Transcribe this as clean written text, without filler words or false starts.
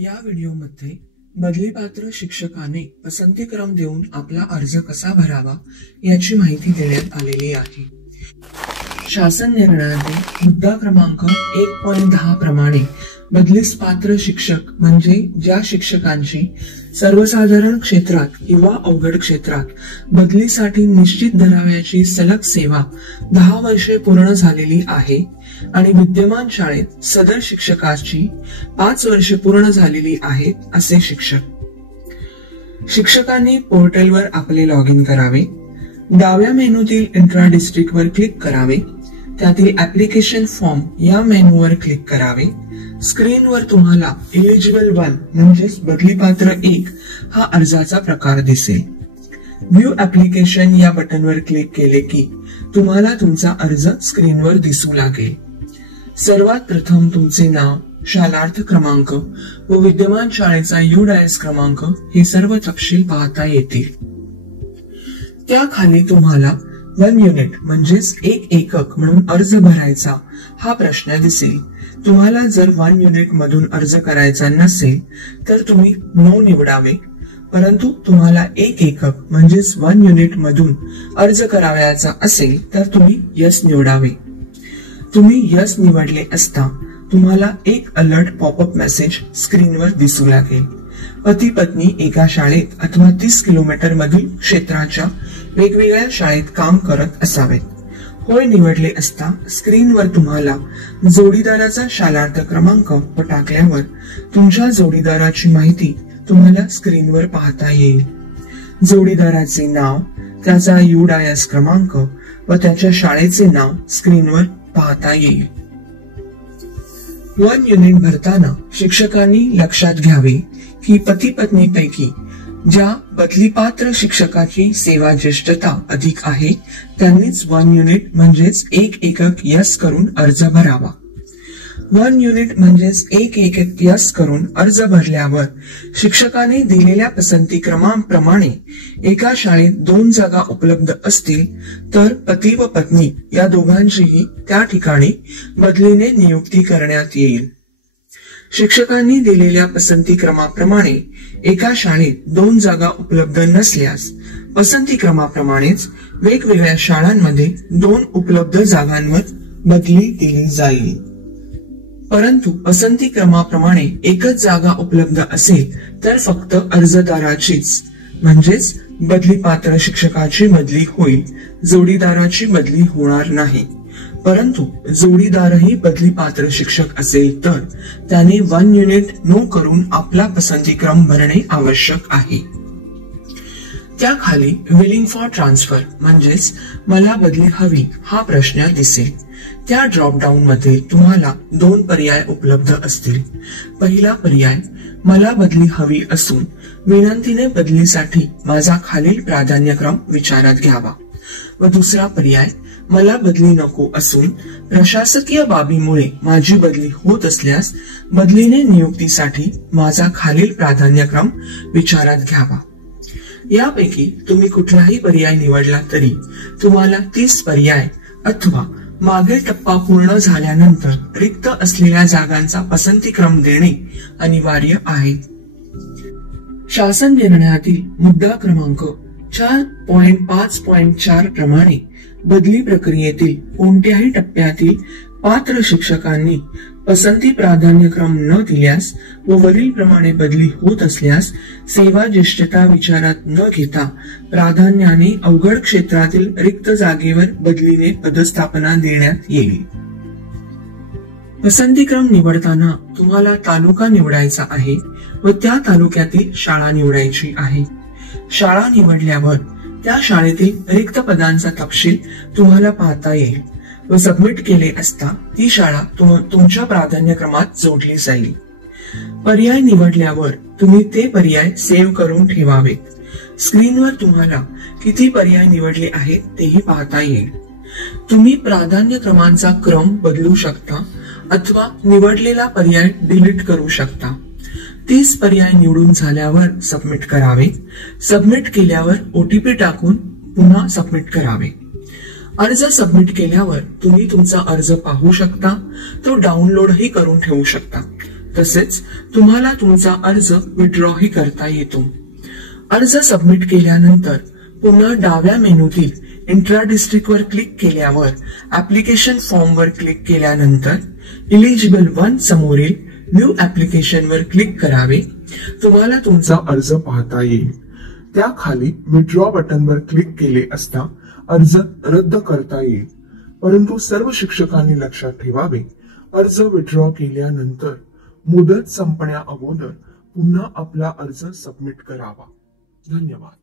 या व्हिडिओमध्ये बदलीपात्र शिक्षकाने पसंतीक्रम देऊन आपला अर्ज कसा भरावा याची माहिती देण्यात आलेली आहे। शासन निर्णयातील मुद्दा क्रमांक 1.10 प्रमाणे बदलीस पात्र शिक्षक म्हणजे ज्या शिक्षकांची सर्वसाधारण क्षेत्रात किंवा अवघड क्षेत्रात बदलीसाठी निश्चित धराव्याची सलग सेवा 10 वर्षे पूर्ण झालेली आहे आणि विद्यमान शाळेत सदर शिक्षकाची 5 वर्षे पूर्ण झालेली आहेत असे शिक्षक। शिक्षकांनी पोर्टलवर आपले लॉग इन करावे, डाव्या मेनूतील इंट्रा डिस्ट्रिक्ट वर क्लिक करावे, त्यातील ऍप्लिकेशन फॉर्म या मेनूवर क्लिक करावे। स्क्रीनवर तुम्हाला एलिजिबल 1 म्हणजेच बदलीपात्र 1 हा अर्जाचा प्रकार दिसेल। व्ह्यू ऍप्लिकेशन या बटनवर क्लिक केले की तुम्हाला तुमचा अर्ज स्क्रीनवर दिसू लागेल। सर्वात प्रथम तुमचे नाव, शालार्थ क्रमांक व विद्यमान शाळेचा UDIS क्रमांक हे सर्व तपशील पाहता येतील। त्याखाली तुम्हाला 1 युनिट म्हणजेच 1 एकक म्हणून अर्ज भरायचा हा प्रश्न दिसेल। तुम्हाला जर 1 युनिट मधून अर्ज करायचा नसेल तर तुम्ही नो निवडावे, परंतु तुम्हाला 1 एकक म्हणजेच 1 युनिट मधून अर्ज करावयाचा असेल तर तुम्ही यस निवडावे। तुम्ही यस निवडले असता तुम्हाला एक अलर्ट पॉपअप मेसेज स्क्रीनवर दिसू लागेल। पती पत्नी एका शाळेत अथवा 30 किलोमीटर मधील क्षेत्राच्या वेगवेगळ्या शाळेत काम करत असावेत। होय निवडले असता स्क्रीनवर तुम्हाला जोडीदाराचा शालार्थ क्रमांक टाकल्यावर तुमच्या जोडीदाराची माहिती तुम्हाला स्क्रीनवर पाहता येईल। जोडीदाराचे नाव, त्याचा UDIS क्रमांक व त्याच्या शाळेचे नाव स्क्रीनवर पाहता येईल। 1 युनिट भरताना शिक्षकांनी लक्षात घ्यावे की पती पत्नीपैकी ज्या बदलीपात्र शिक्षकाची सेवा ज्येष्ठता अधिक आहे त्यांनीच 1 युनिट म्हणजेच 1 एकक यस करून अर्ज भरावा। 1 युनिट म्हणजेच 1 एकक यस करून अर्ज भरल्यावर शिक्षकाने दिलेल्या पसंती क्रमांप्रमाणे एका शाळेत 2 जागा उपलब्ध असतील तर पती व पत्नी या दोघांचीही त्या ठिकाणी बदलीने नियुक्ती करण्यात येईल। शिक्षकांनी दिलेल्या पसंती क्रमाप्रमाणे एका शाळेत 2 जागा उपलब्ध नसल्यास पसंती क्रमाप्रमाणेच वेगवेगळ्या शाळांमध्ये 2 उपलब्ध जागांवर बदली दिली जाईल। परंतु पसंती क्रमाप्रमाणे एकच जागा उपलब्ध असेल तर फक्त अर्जदाराचीच म्हणजेच बदलीपात्र शिक्षकाची बदली होईल, जोडीदाराची बदली होणार नाही। परंतु जोडीदारही बदलीपात्र शिक्षक असेल तर त्याने 1 युनिट नो करून आपला पसंतीक्रम भरणे आवश्यक आहे। त्याखाली विलिंग फॉर ट्रान्सफर म्हणजेच मला बदली हवी हा प्रश्न दिसेल। त्या ड्रॉप डाऊन मध्ये तुम्हाला 2 पर्याय उपलब्ध असतील। पहिला पर्याय मला बदली हवी असून विनंतीने बदलीसाठी माझा खालील प्राधान्यक्रम विचारात घ्यावा व दुसरा पर्याय मला बदली नको असून प्रशासकीय बाबीमुळे माझी बदली होत असल्यास बदलीने नियुक्तीसाठी माझा खालील प्राधान्यक्रम विचारात घ्यावा। यापैकी तुम्ही कुठलाही पर्याय निवडला तरी तुम्हाला 30 पर्याय अथवा मागील टप्पा पूर्ण झाल्यानंतर रिक्त असलेल्या जागांचा पसंतीक्रम देणे अनिवार्य आहे। शासन निर्णयातील मुद्दा क्रमांक 4.5.4 प्रमाणे बदली प्रक्रियेतील कोणत्याही टप्प्यातील पात्र शिक्षकांनी पसंती प्राधान्यक्रम न दिल्यास व वरील प्रमाणे बदली होत असल्यास सेवा ज्येष्ठता विचारात न घेता प्राधान्याने अवघड क्षेत्रातील रिक्त जागेवर बदलीने पदस्थापना देण्यात येईल। पसंतीक्रम निवडताना तुम्हाला तालुका निवडायचा आहे व त्या तालुक्यातील शाळा निवडायची आहे। शाळा निवडल्यावर त्या शाळेतील रिक्त पदांचा तपशील तुम्हाला पाहता येईल व सबमिट केले असता ती शाळा तुमच्या प्राधान्यक्रमात जोडली जाईल। पर्याय निवडल्यावर तुम्ही ते पर्याय सेव्ह करून ठेवावेत। स्क्रीनवर तुम्हाला किती पर्याय निवडले आहेत तेही पाहता येईल। तुम्ही प्राधान्यक्रमांचा क्रम बदलू शकता अथवा निवडलेला पर्याय डिलीट करू शकता। 30 पर्याय निवडून झाल्यावर सबमिट करावे। सबमिट केल्यावर OTP टाकून पुन्हा सबमिट करावे। अर्ज सबमिट केल्यावर तुम्ही तुमचा अर्ज पाहू शकता, तो डाउनलोडही करून ठेवू शकता। तसेच तुम्हाला तुमचा अर्ज विथड्रॉही करता येतो। अर्ज सबमिट केल्यानंतर पुन्हा डाव्या मेनूतील इंट्रा डिस्ट्रिक्ट वर क्लिक केल्यावर ऍप्लिकेशन फॉर्म वर क्लिक केल्यानंतर इलिजिबल 1 समोरील न्यू ऍप्लिकेशन वर क्लिक करावे। तुम्हाला तुमचा अर्ज पाहता येईल। त्याखाली विथड्रॉ बटन वर क्लिक केले असता अर्ज रद्द करता येईल, परंतु सर्व शिक्षकांनी लक्षात ठेवावे, अर्ज विथड्रॉ केल्यानंतर मुदत संपण्या अगोदर पुन्हा आपला अर्ज सबमिट करावा। धन्यवाद।